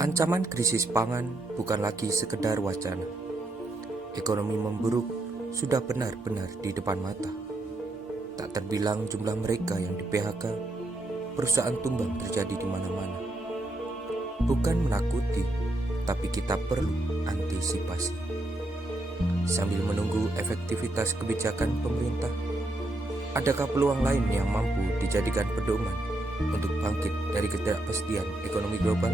Ancaman krisis pangan bukan lagi sekedar wacana. Ekonomi memburuk sudah benar-benar di depan mata. Tak terbilang jumlah mereka yang di PHK, perusahaan tumbang terjadi di mana-mana. Bukan menakuti, tapi kita perlu antisipasi. Sambil menunggu efektivitas kebijakan pemerintah, adakah peluang lain yang mampu dijadikan pedoman untuk bangkit dari ketidakpastian ekonomi global?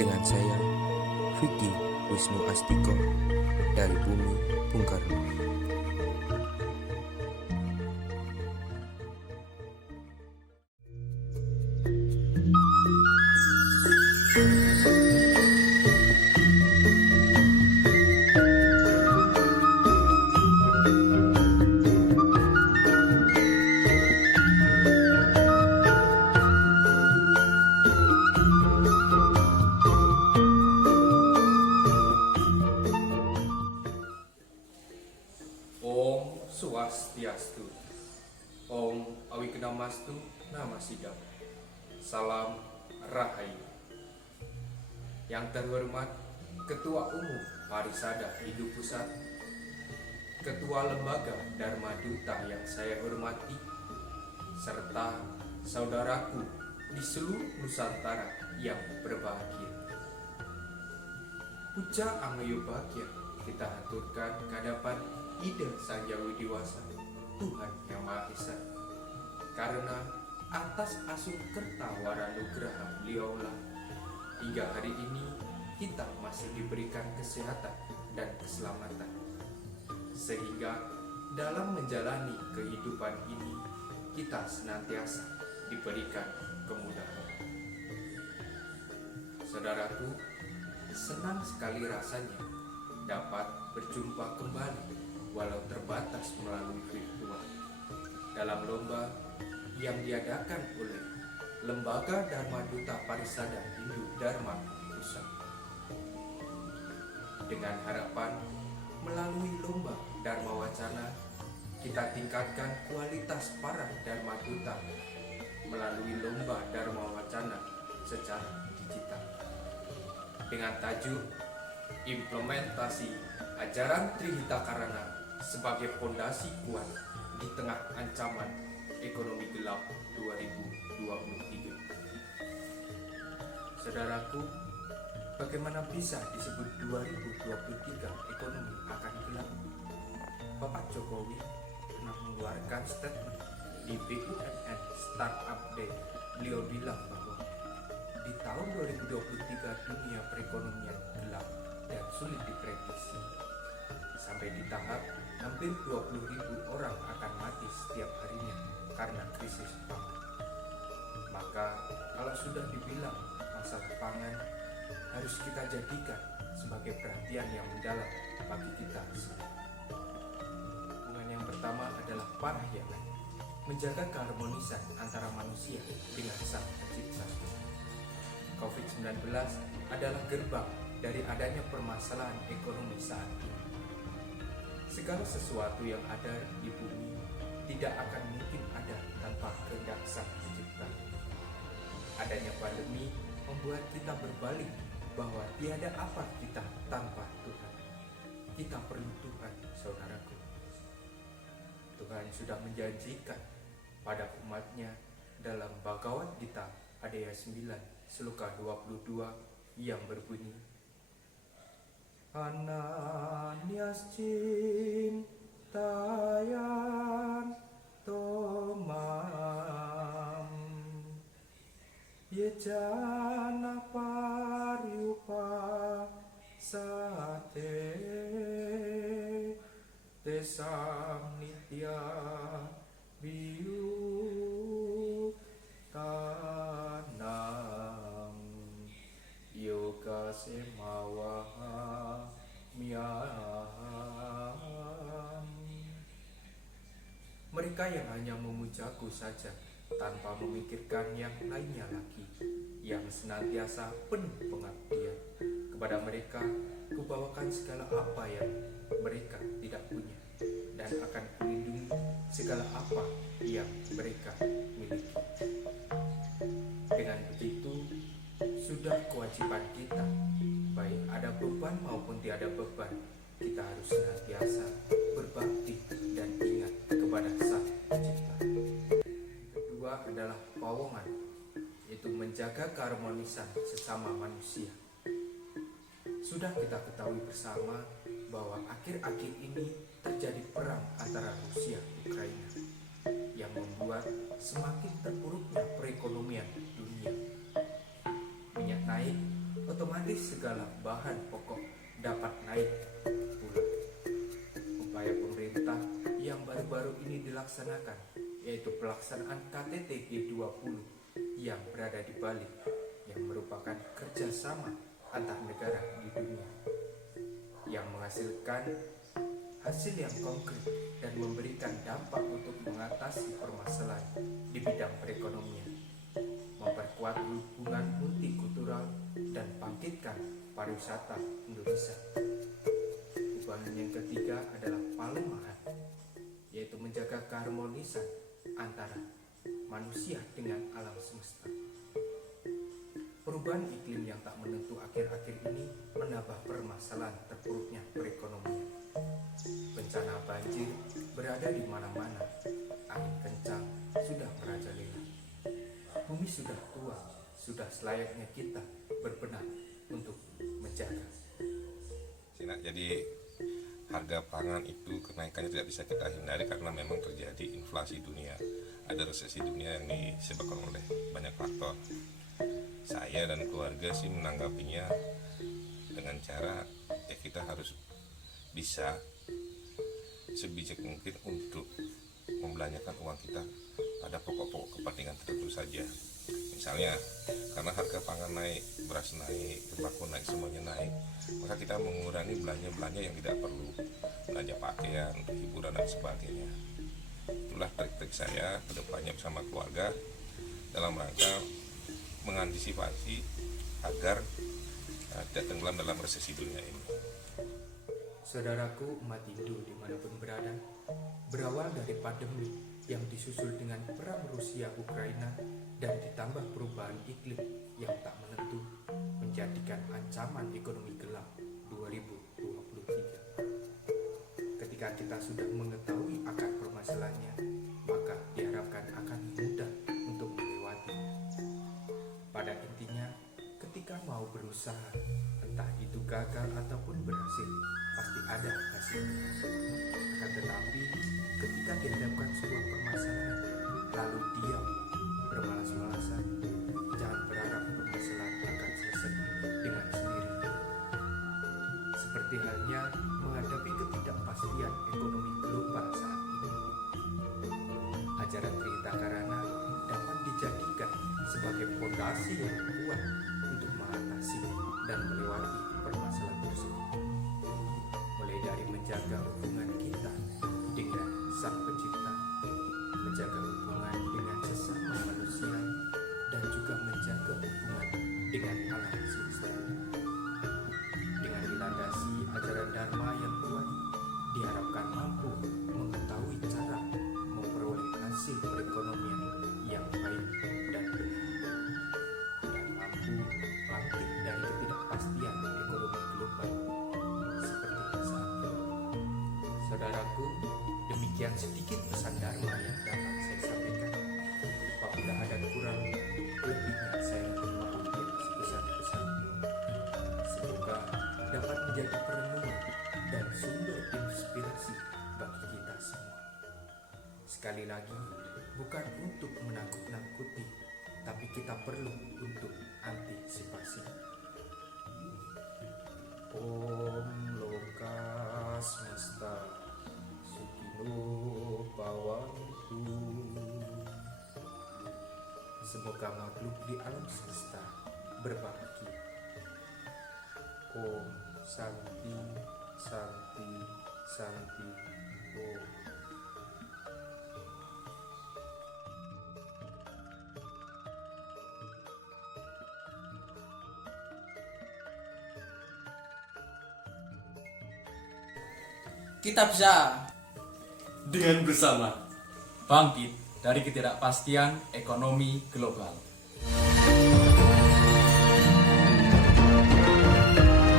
Dengan saya, Vicky Wisnu Astiko dari Bumi Bung Karno. Om Swastiastu, Om Awikenamastu Namasidam, Salam Rahayu. Yang terhormat Ketua Umum Parisada Hindu Pusat, Ketua Lembaga Dharma Duta yang saya hormati, serta saudaraku di seluruh Nusantara yang berbahagia. Puja Anghayu Bagya kita haturkan kehadapan Ida Sangya Widiwasa, Tuhan Yang Maha Esa. Karena atas asuh kerta waranugraha beliaulah, hingga hari ini kita masih diberikan kesehatan dan keselamatan. Sehingga dalam menjalani kehidupan ini, kita senantiasa diberikan kemudahan. Saudaraku, senang sekali rasanya dapat berjumpa kembali walau terbatas melalui virtual dalam lomba yang diadakan oleh Lembaga Dharma Duta Parisada Hindu Dharma Pusat, dengan harapan melalui lomba Dharma Wacana kita tingkatkan kualitas para Dharma Duta melalui lomba Dharma Wacana secara digital dengan tajuk implementasi ajaran Trihita Karana sebagai fondasi kuat di tengah ancaman ekonomi gelap 2023. Saudaraku, bagaimana bisa disebut 2023 ekonomi akan gelap? Bapak Jokowi pernah mengeluarkan statement di BUMN Startup Day. Beliau bilang bahwa di tahun 2023 dunia perekonomian gelap dan sulit diprediksi. Sampai di tahap hampir 20.000 orang akan mati setiap harinya karena krisis pangan. Maka kalau sudah dibilang masalah pangan harus kita jadikan sebagai perhatian yang mendalam bagi kita semua. Hubungan yang pertama adalah parahyangan, menjaga keharmonisan antara manusia dengan Sang Pencipta. COVID-19 adalah gerbang dari adanya permasalahan ekonomi saat ini. Segala sesuatu yang ada di bumi tidak akan mungkin ada tanpa kehendak Sang Pencipta. Adanya pandemi membuat kita berbalik bahwa tiada apa kita tanpa Tuhan. Kita perlu Tuhan, saudaraku. Tuhan sudah menjanjikan pada umatnya dalam Bhagavad Gita Adhyaya 9 Sloka 22 yang berbunyi, Ananyascin tayan tomam yejana pariupa sate tesam nitya biyu tanam yoga semawaha miam. Mereka yang hanya memujaku saja tanpa memikirkan yang lainnya lagi, yang senantiasa penuh pengabdian kepada mereka, kubawakan segala apa yang mereka tidak punya, dan akan melindungi segala apa yang mereka miliki. Dengan begitu, sudah kewajiban kita, baik ada beban maupun tiada beban. Kita harus senantiasa berbakti dan ingat kepada Sang Pencipta. Kedua adalah pawongan, yaitu menjaga keharmonisan sesama manusia. Sudah kita ketahui bersama bahwa akhir-akhir ini terjadi perang antara Rusia dan Ukraina yang membuat semakin terpuruknya perekonomian dunia. Minyak naik, otomatis segala bahan pokok dapat naik pula. Upaya pemerintah yang baru-baru ini dilaksanakan, yaitu pelaksanaan KTT G20 yang berada di Bali, yang merupakan kerjasama antar negara di dunia, yang menghasilkan hasil yang konkret dan memberikan dampak untuk mengatasi permasalahan di bidang perekonomian, memperkuat hubungan multikultural dan bangkitkan pariwisata Indonesia. Hubungan yang ketiga adalah paling mahal, yaitu menjaga keharmonisan antara manusia dengan alam semesta. Perubahan iklim yang tak menentu akhir-akhir ini menambah permasalahan terpuruknya perekonomian. Bencana banjir berada di mana-mana, angin kencang sudah merajalela. Bumi sudah tua, sudah selayaknya kita berbenah untuk menjaga. Jadi harga pangan itu kenaikannya tidak bisa kita hindari karena memang terjadi inflasi dunia, ada resesi dunia yang disebabkan oleh banyak faktor. Saya dan keluarga sih menanggapinya dengan cara ya kita harus bisa sebijak mungkin untuk membelanjakan uang kita pada pokok-pokok kepentingan tertentu saja. Misalnya karena harga pangan naik, beras naik, tembakau naik, semuanya naik, maka kita mengurangi belanja-belanja yang tidak perlu, belanja pakaian, untuk hiburan dan sebagainya. Itulah trik-trik saya ke depannya bersama keluarga dalam rangka mengantisipasi agar tidak tenggelam dalam resesi dunia ini. Saudaraku umat Hindu dimanapun berada, berawal dari pandemi yang disusul dengan perang Rusia-Ukraina dan ditambah perubahan iklim yang tak menentu menjadikan ancaman ekonomi gelap 2023. Ketika kita sudah mengetahui akar permasalahannya, maka diharapkan akan mudah untuk melewatinya. Pada intinya, ketika mau berusaha, entah itu gagal ataupun berhasil, pasti ada hasilnya. Akan tetapi, ketika dihadapkan sebuah permasalahan, lalu diam, bermalas-malasan, jangan berharap permasalahan akan selesai dengan sendirinya. Seperti halnya menghadapi ketidakpastian ekonomi global saat ini. Ajaran Trihita Karana dapat dijadikan sebagai fondasi yang kuat untuk mengatasi dan melewati permasalahan tersebut. Mulai dari menjaga hubungan kita dengan Sang Pencipta, menjaga hubungan dengan sesama manusia, dan juga menjaga hubungan dengan alam semesta. Dengan dilandasi ajaran Dharma yang kuat, diharapkan mampu mengetahui cara memperoleh hasil perekonomian yang baik dan benar, dan mampu bangkit dari ketidakpastian ekonomi global seperti saat ini. Saudaraku, demikian sedikit pesan Dharma yang dapat saya sampaikan. Apabila ada kurang lebihnya, saya mohon maaf yang sebesar-besarnya. Semoga dapat menjadi perenungan dan sumber inspirasi bagi kita semua. Sekali lagi, bukan untuk menakut-nakuti, tapi kita perlu untuk antisipasi. Om Loka Semesta Sukino Bhawantu. Semoga makhluk di alam semesta berbahagia. Om Santi Santi Santi Om. Kita bisa dengan bersama bangkit dari ketidakpastian ekonomi global.